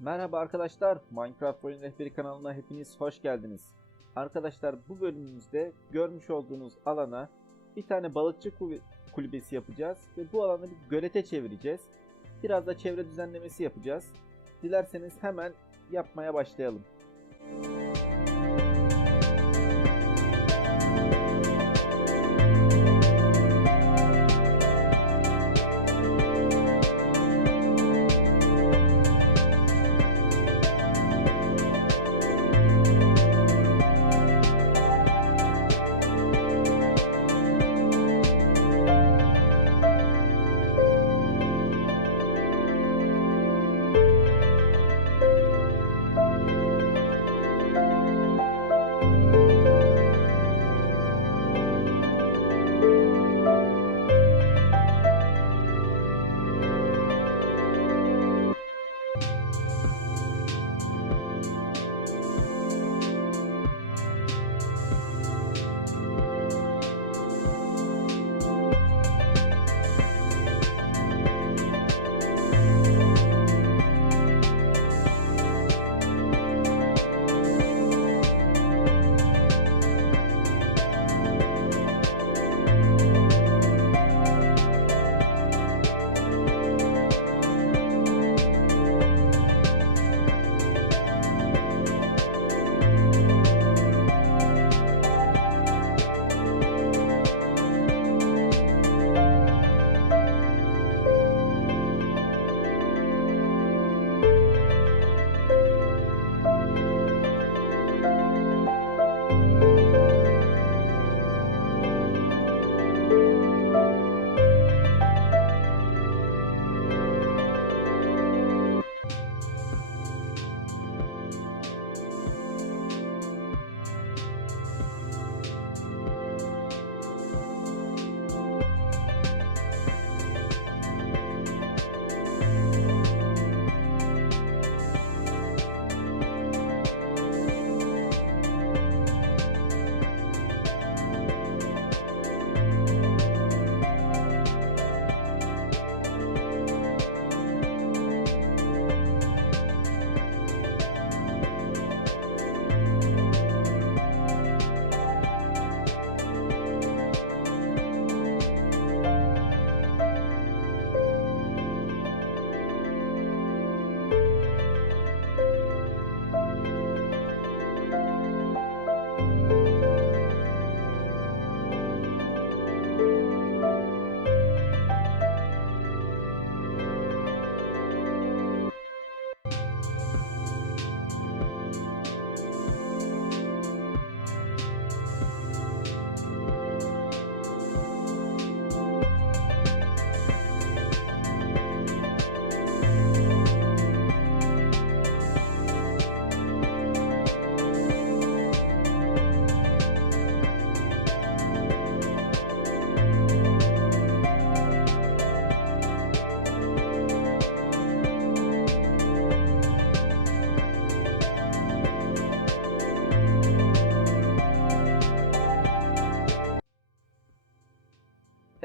Merhaba arkadaşlar, Minecraft Oyun Rehberi kanalına hepiniz hoş geldiniz. Arkadaşlar bu bölümümüzde görmüş olduğunuz alana bir tane balıkçı kulü- kulübesi yapacağız ve bu alanı bir gölete çevireceğiz. Biraz da çevre düzenlemesi yapacağız. Dilerseniz hemen yapmaya başlayalım.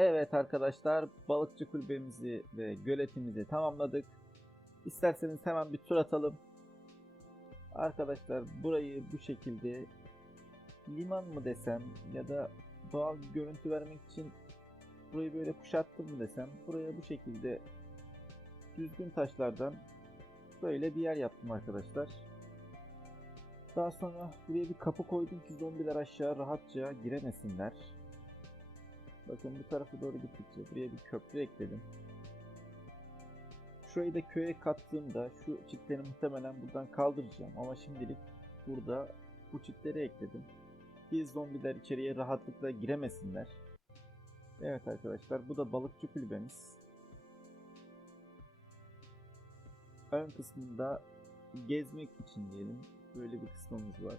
Evet arkadaşlar, balıkçı kulübemizi ve göletimizi tamamladık. İsterseniz hemen bir tur atalım. Arkadaşlar burayı bu şekilde liman mı desem ya da doğal bir görüntü vermek için burayı böyle kuşattım mı desem buraya bu şekilde düzgün taşlardan böyle bir yer yaptım arkadaşlar. Daha sonra buraya bir kapı koydum ki zombiler aşağı rahatça giremesinler. Bakın bu tarafa doğru gittikçe buraya bir köprü ekledim. Şurayı da köye kattığımda şu çitleri muhtemelen buradan kaldıracağım ama şimdilik burada bu çitleri ekledim. Ki zombiler içeriye rahatlıkla giremesinler. Evet arkadaşlar bu da balıkçı kulübemiz. Ön kısmında gezmek için diyelim böyle bir kısmımız var.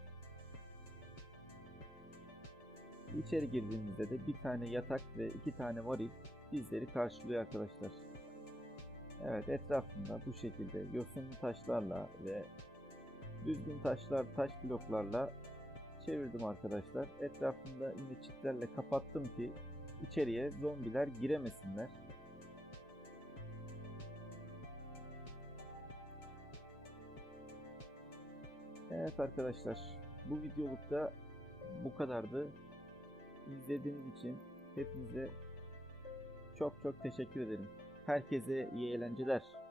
İçeri girdiğimizde de bir tane yatak ve iki tane varil bizleri karşılıyor arkadaşlar. Evet etrafında bu şekilde yosunlu taşlarla ve düzgün taşlar, taş bloklarla çevirdim arkadaşlar. Etrafında yine çitlerle kapattım ki içeriye zombiler giremesinler. Evet arkadaşlar, bu videolukta bu kadardı. İzlediğiniz için hepinize çok çok teşekkür ederim. Herkese iyi eğlenceler.